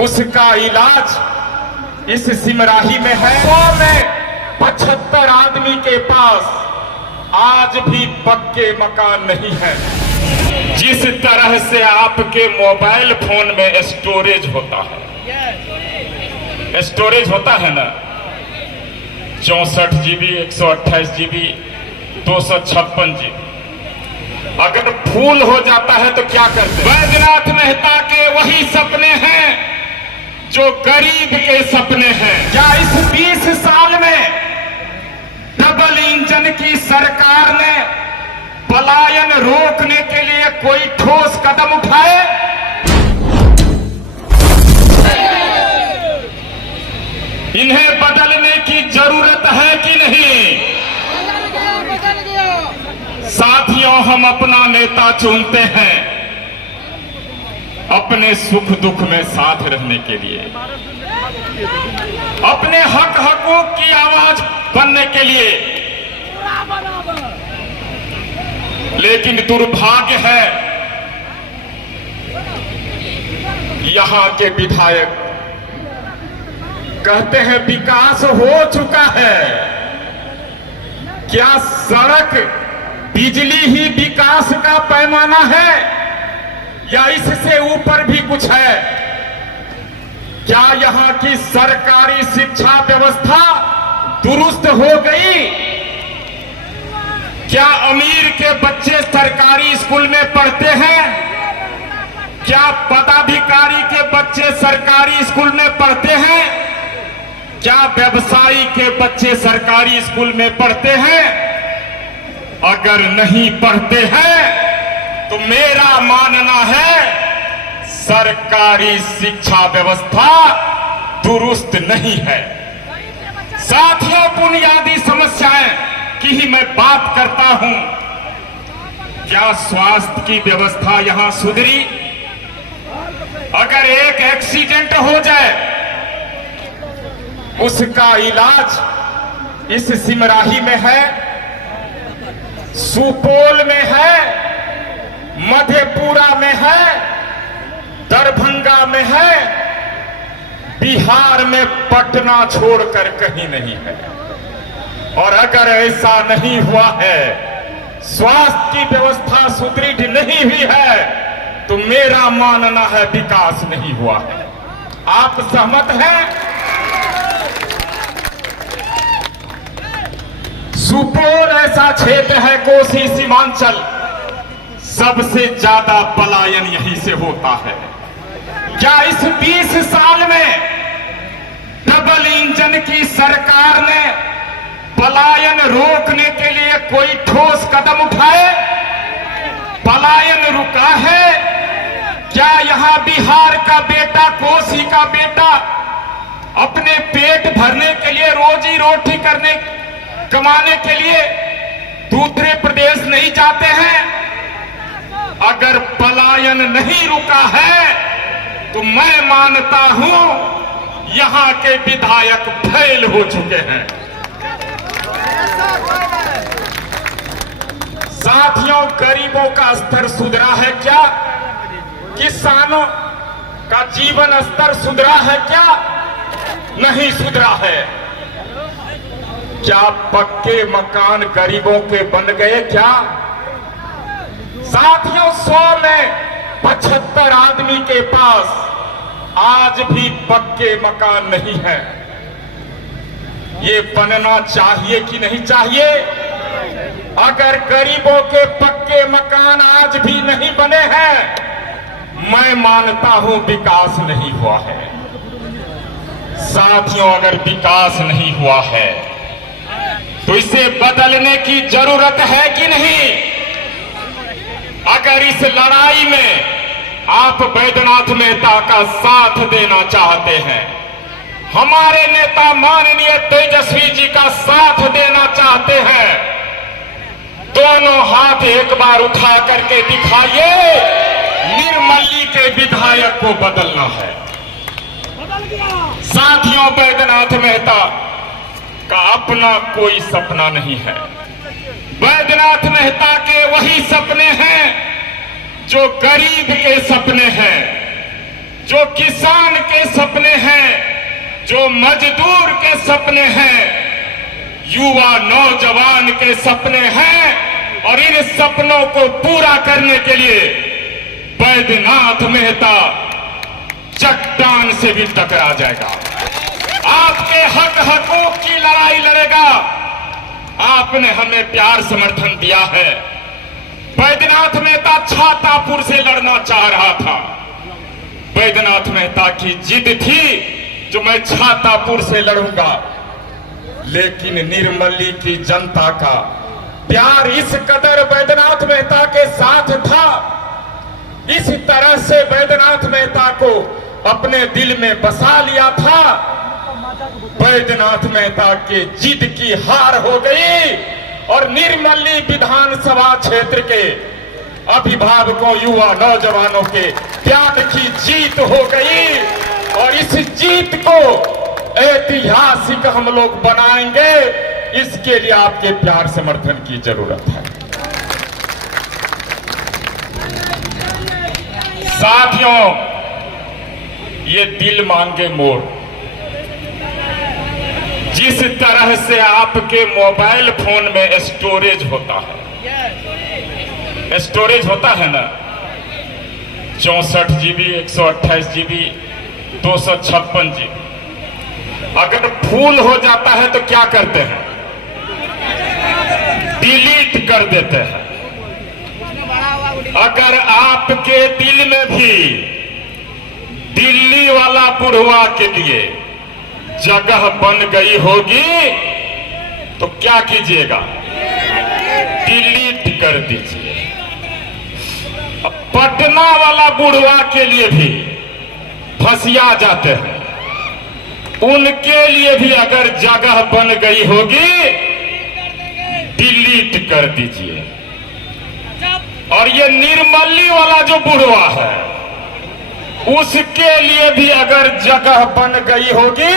उसका इलाज इस सिमराही में है। 100 में 75 आदमी के पास आज भी पक्के मकान नहीं है। जिस तरह से आपके मोबाइल फोन में स्टोरेज होता है, स्टोरेज होता है ना, 64 GB, 128 GB, 256 GB, अगर फूल हो जाता है तो क्या करते हैं? बैद्यनाथ मेहता के वही सपने हैं जो गरीब के सपने हैं। क्या इस 20 साल में डबल इंजन की सरकार ने पलायन रोकने के लिए कोई ठोस कदम उठाए? इन्हें बदलने की जरूरत है कि नहीं? साथियों, हम अपना नेता चुनते हैं अपने सुख दुख में साथ रहने के लिए, अपने हक हकूक की आवाज बनने के लिए। लेकिन दुर्भाग्य है यहां के विधायक कहते हैं विकास हो चुका है। क्या सड़क बिजली ही विकास का पैमाना है या इससे ऊपर भी कुछ है? क्या यहां की सरकारी शिक्षा व्यवस्था दुरुस्त हो गई? क्या अमीर के बच्चे सरकारी स्कूल में पढ़ते हैं? क्या पदाधिकारी के बच्चे सरकारी स्कूल में पढ़ते हैं? क्या व्यवसायी के बच्चे सरकारी स्कूल में पढ़ते हैं? अगर नहीं पढ़ते हैं तो मेरा मानना है सरकारी शिक्षा व्यवस्था दुरुस्त नहीं है। साथियों, बुनियादी समस्याएं की ही मैं बात करता हूं। क्या स्वास्थ्य की व्यवस्था यहां सुधरी? अगर एक एक्सीडेंट हो जाए उसका इलाज इस सिमराही में है, सुपौल में है, मधेपुरा में है, दरभंगा में है, बिहार में पटना छोड़कर कहीं नहीं है। और अगर ऐसा नहीं हुआ है, स्वास्थ्य की व्यवस्था सुदृढ़ नहीं हुई है, तो मेरा मानना है विकास नहीं हुआ है। आप सहमत हैं? सुपौल ऐसा क्षेत्र है, कोसी सीमांचल, सबसे ज्यादा पलायन यहीं से होता है। क्या इस 20 साल में डबल इंजन की सरकार ने पलायन रोकने के लिए कोई ठोस कदम उठाए? पलायन रुका है? क्या यहां बिहार का बेटा, कोसी का बेटा अपने पेट भरने के लिए, रोजी रोटी कमाने के लिए दूसरे प्रदेश नहीं जाते हैं? अगर पलायन नहीं रुका है तो मैं मानता हूं यहां के विधायक फेल हो चुके हैं। साथियों, गरीबों का स्तर सुधरा है क्या? किसानों का जीवन स्तर सुधरा है क्या? नहीं सुधरा है। क्या पक्के मकान गरीबों के बन गए क्या? साथियों, 100 में 75 आदमी के पास आज भी पक्के मकान नहीं है। ये बनना चाहिए कि नहीं चाहिए? अगर गरीबों के पक्के मकान आज भी नहीं बने हैं, मैं मानता हूं विकास नहीं हुआ है। साथियों, अगर विकास नहीं हुआ है तो इसे बदलने की जरूरत है कि नहीं? अगर इस लड़ाई में आप बैद्यनाथ मेहता का साथ देना चाहते हैं, हमारे नेता माननीय तेजस्वी जी का साथ देना चाहते हैं, दोनों हाथ एक बार उठा करके दिखाइए। निर्मली के विधायक को बदलना है। साथियों, बैद्यनाथ मेहता का अपना कोई सपना नहीं है। बैद्यनाथ मेहता के वही सपने हैं जो गरीब के सपने हैं, जो किसान के सपने हैं, जो मजदूर के सपने हैं, युवा नौजवान के सपने हैं, और इन सपनों को पूरा करने के लिए बैद्यनाथ मेहता चट्टान से भी टकरा जाएगा, आपके हक हकूक की लड़ाई लड़ेगा। आपने हमें प्यार समर्थन दिया है। बैद्यनाथ मेहता छातापुर से लड़ना चाह रहा था। बैद्यनाथ मेहता की जिद थी जो मैं छातापुर से लड़ूंगा, लेकिन निर्मली की जनता का प्यार इस कदर बैद्यनाथ मेहता के साथ था, इस तरह से बैद्यनाथ मेहता को अपने दिल में बसा लिया था। बैद्यनाथ मेहता के जिद की हार हो गई और निर्मली विधानसभा क्षेत्र के अभिभावकों, युवा नौजवानों के प्यार की जीत हो गई, और इस जीत को ऐतिहासिक हम लोग बनाएंगे। इसके लिए आपके प्यार समर्थन की जरूरत है। साथियों, ये दिल मांगे मोड़, जिस तरह से आपके मोबाइल फोन में स्टोरेज होता है, स्टोरेज होता है ना, 64 GB, 128 GB, 256 GB, अगर फुल हो जाता है तो क्या करते हैं? डिलीट कर देते हैं। अगर आपके दिल में भी दिल्ली वाला बुढ़वा के लिए जगह बन गई होगी तो क्या कीजिएगा? डिलीट कर दीजिए। अब पटना वाला बुढ़वा के लिए भी फंसिया जाते हैं, उनके लिए भी अगर जगह बन गई होगी डिलीट कर दीजिए। और ये निर्मली वाला जो बुढ़वा है उसके लिए भी अगर जगह बन गई होगी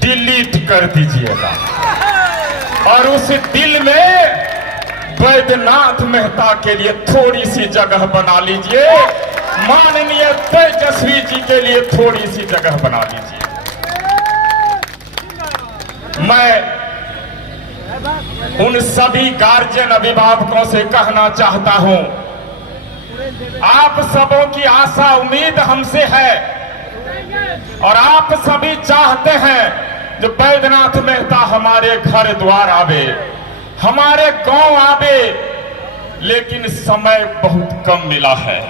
डिलीट कर दीजिएगा। और उस दिल में बैद्यनाथ मेहता के लिए थोड़ी सी जगह बना लीजिए, माननीय तेजस्वी जी के लिए थोड़ी सी जगह बना लीजिए। मैं उन सभी गार्जियन अभिभावकों से कहना चाहता हूं, आप सबों की आशा उम्मीद हमसे है और आप सभी चाहते हैं जो बैद्यनाथ मेहता हमारे घर द्वार आवे, हमारे गांव आवे, लेकिन समय बहुत कम मिला है।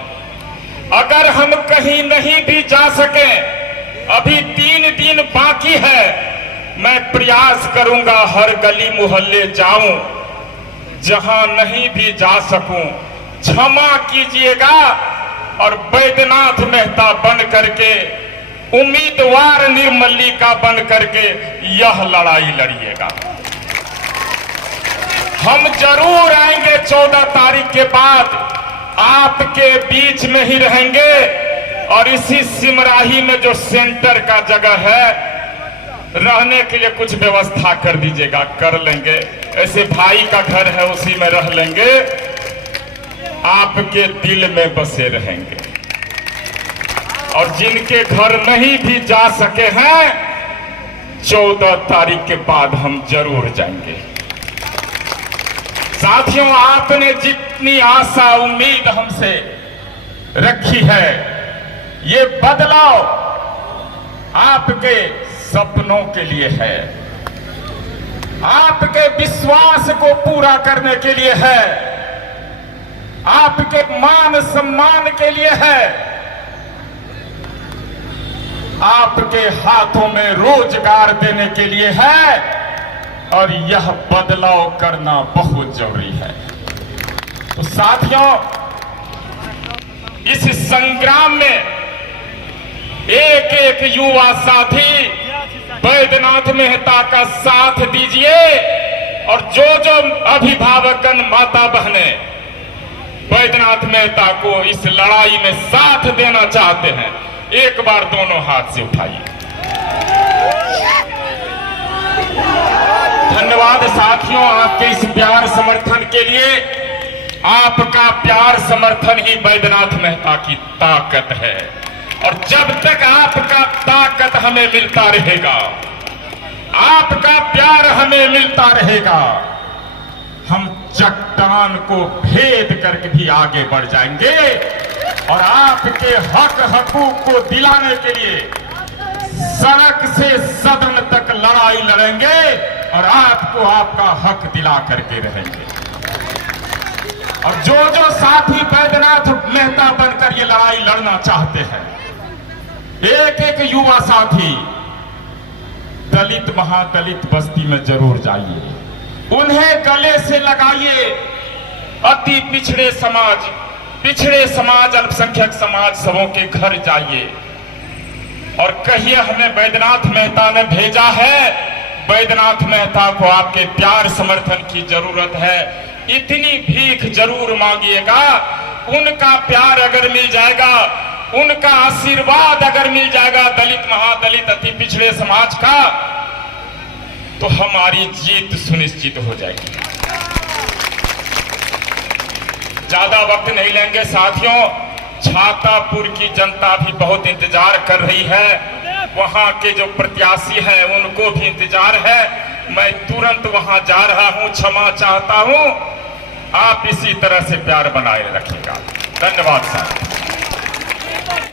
अगर हम कहीं नहीं भी जा सके, अभी 3 दिन बाकी है, मैं प्रयास करूंगा हर गली मोहल्ले जाऊं। जहां नहीं भी जा सकूं क्षमा कीजिएगा और बैद्यनाथ मेहता बन करके, उम्मीदवार निर्मली का बन करके यह लड़ाई लड़िएगा। हम जरूर आएंगे 14 तारीख के बाद, आपके बीच में ही रहेंगे और इसी सिमराही में जो सेंटर का जगह है रहने के लिए कुछ व्यवस्था कर दीजिएगा, कर लेंगे। ऐसे भाई का घर है उसी में रह लेंगे, आपके दिल में बसे रहेंगे। और जिनके घर नहीं भी जा सके हैं 14 तारीख के बाद हम जरूर जाएंगे। साथियों, आपने जितनी आशा उम्मीद हमसे रखी है, ये बदलाव आपके सपनों के लिए है, आपके विश्वास को पूरा करने के लिए है, आपके मान सम्मान के लिए है, आपके हाथों में रोजगार देने के लिए है, और यह बदलाव करना बहुत जरूरी है। तो साथियों, इस संग्राम में एक एक युवा साथी बैद्यनाथ मेहता का साथ दीजिए, और जो जो अभिभावकन माता बहने बैद्यनाथ मेहता को इस लड़ाई में साथ देना चाहते हैं, एक बार दोनों हाथ से उठाइए। धन्यवाद साथियों आपके इस प्यार समर्थन के लिए। आपका प्यार समर्थन ही बैद्यनाथ मेहता की ताकत है। और जब तक आपका ताकत हमें मिलता रहेगा, आपका प्यार हमें मिलता रहेगा, हम चट्टान को भेद करके भी आगे बढ़ जाएंगे और आपके हक हकूक को दिलाने के लिए सड़क से सदन तक लड़ाई लड़ेंगे और आपको आपका हक दिला करके रहेंगे। और जो जो साथी बैद्यनाथ मेहता बनकर ये लड़ाई लड़ना चाहते हैं, एक एक युवा साथी दलित महादलित बस्ती में जरूर जाइए, उन्हें गले से लगाइए। अति पिछड़े समाज अल्पसंख्यक समाज सबों के घर जाइए और कहिए हमें बैद्यनाथ मेहता ने भेजा है, बैद्यनाथ मेहता को आपके प्यार समर्थन की जरूरत है, इतनी भीख जरूर मांगिएगा। उनका प्यार अगर मिल जाएगा, उनका आशीर्वाद अगर मिल जाएगा दलित महादलित अति पिछड़े समाज का, तो हमारी जीत सुनिश्चित हो जाएगी। ज्यादा वक्त नहीं लेंगे साथियों, छातापुर की जनता भी बहुत इंतजार कर रही है, वहां के जो प्रत्याशी हैं उनको भी इंतजार है। मैं तुरंत वहां जा रहा हूं, क्षमा चाहता हूं, आप इसी तरह से प्यार बनाए रखिएगा। धन्यवाद साहब।